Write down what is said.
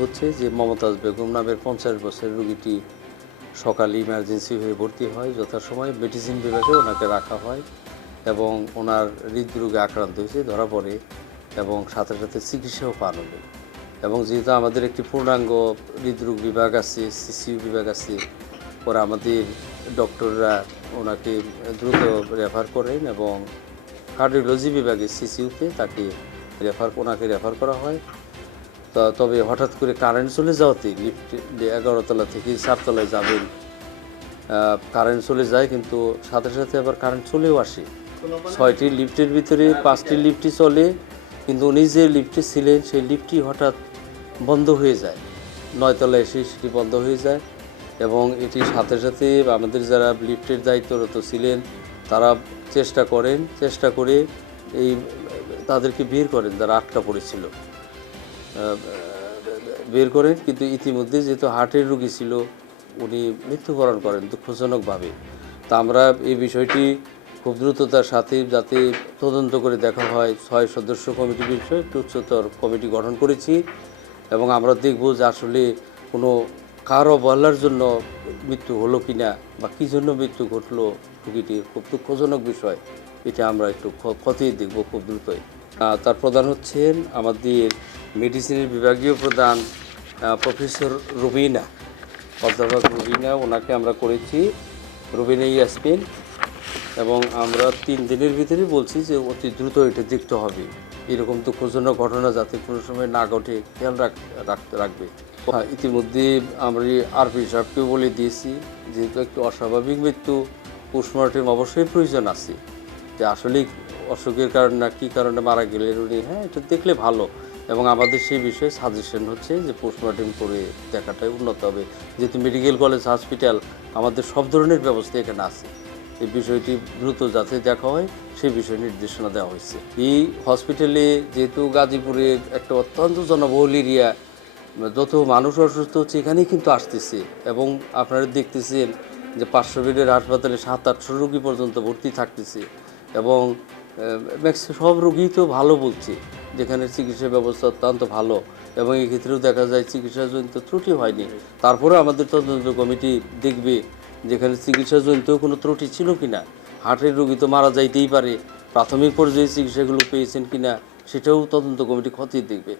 হচ্ছে যে মমতাজ বেগম নামের পঞ্চাশ বছরের রুগীটি সকালে ইমার্জেন্সি হয়ে ভর্তি হয়, যথাসময়ে মেডিসিন বিভাগে ওনাকে রাখা হয়। এবং ওনার হৃদরোগে আক্রান্ত হয়েছে, ধরা পড়ে, এবং সাথে সাথে চিকিৎসাও পান হলো এবং যেহেতু আমাদের একটি পূর্ণাঙ্গ হৃদরোগ বিভাগ আছে সিসিউ বিভাগ আছে পরে আমাদের ডক্টররা ওনাকে দ্রুত রেফার করেন এবং কার্ডিওলজি বিভাগে সিসিউতে তাকে রেফার ওনাকে রেফার করা হয়। তা তবে হঠাৎ করে কারেন্ট চলে যাওয়াতে লিফট এগারোতলা থেকে সাততলায় যাবেন কারেন্ট চলে যায়, কিন্তু সাথে সাথে আবার কারেন্ট চলেও আসে। ছয়টি লিফটের ভিতরে পাঁচটি লিফটই চলে, কিন্তু উনি যে লিফটে ছিলেন, সেই লিফটটি হঠাৎ বন্ধ হয়ে যায়। নয়তলায় এসে সেটি বন্ধ হয়ে যায় এবং এটির সাথে সাথে আমাদের যারা লিফটের দায়িত্বরত ছিলেন, তারা চেষ্টা করেন, চেষ্টা করে এই তাদেরকে বের করেন যারা আটকা পড়েছিল। বের করেন, কিন্তু ইতিমধ্যে যেহেতু হার্টের রোগী ছিল, উনি মৃত্যুবরণ করেন দুঃখজনকভাবে। তা আমরা এই বিষয়টি খুব দ্রুততার সাথে যাতে তদন্ত করে দেখা হয়। ছয় সদস্য কমিটি বিষয়ে একটু উচ্চতর কমিটি গঠন করেছি এবং আমরা দেখব যে আসলে কোনো কার অবহেলার জন্য মৃত্যু হলো কি না বা কী জন্য মৃত্যু ঘটলো রুগীটির খুব দুঃখজনক বিষয়। এটা আমরা একটু খতিয়ে দেখব খুব দ্রুতই। তার প্রধান হচ্ছেন আমাদের মেডিসিনের বিভাগীয় প্রধান প্রফেসর রুবিনা। অধ্যাপক রুবিনা, ওনাকে আমরা করেছি রুবিনা ইয়াসমিন। এবং আমরা তিন দিনের ভিতরে বলছি যে অতি দ্রুত এটা দেখতে হবে। এরকম দুঃখজনক ঘটনা যাতে কোনো সময় না ঘটে খেয়াল রাখ রাখতে রাখবে। হ্যাঁ, ইতিমধ্যে আমরা আরপি সাহেবকেও বলে দিয়েছি যেহেতু একটি অস্বাভাবিক মৃত্যু পোস্টমর্টেম অবশ্যই প্রয়োজন আছে। যে আসলে অসুখের কারণে না কী কারণে মারা গেলেন উনি হ্যাঁ এটা দেখলে ভালো। এবং আমাদের সেই বিষয়ে সাজেশন হচ্ছে যে পোস্টমর্টেম করে দেখাটাই উন্নত হবে। যেহেতু মেডিকেল কলেজ হসপিটাল আমাদের সব ধরনের ব্যবস্থা এখানে আছে। এই বিষয়টি দ্রুত যাতে দেখা হয় সেই বিষয়ে নির্দেশনা দেওয়া হয়েছে। এই হসপিটালে যেহেতু গাজীপুরে একটা অত্যন্ত জনবহুল এরিয়া, যত মানুষ অসুস্থ হচ্ছে এখানেই কিন্তু আসতেছে এবং আপনারা দেখতেছেন যে পাঁচশো বেডের হাসপাতালে সাত আটশো রোগী পর্যন্ত ভর্তি থাকতেছে এবং সব রোগী তো ভালো বলছে, যেখানে চিকিৎসা ব্যবস্থা অত্যন্ত ভালো এবং এক্ষেত্রেও দেখা যায় চিকিৎসাজনিত ত্রুটি হয়নি। তারপরে আমাদের তদন্ত কমিটি দেখবে যেখানে চিকিৎসাজনিত কোনো ত্রুটি ছিল কি না হার্টের রোগী তো মারা যাইতেই পারে। প্রাথমিক পর্যায়ে চিকিৎসাগুলো পেয়েছেন কিনা, সেটাও তদন্ত কমিটি খতিয়ে দেখবে।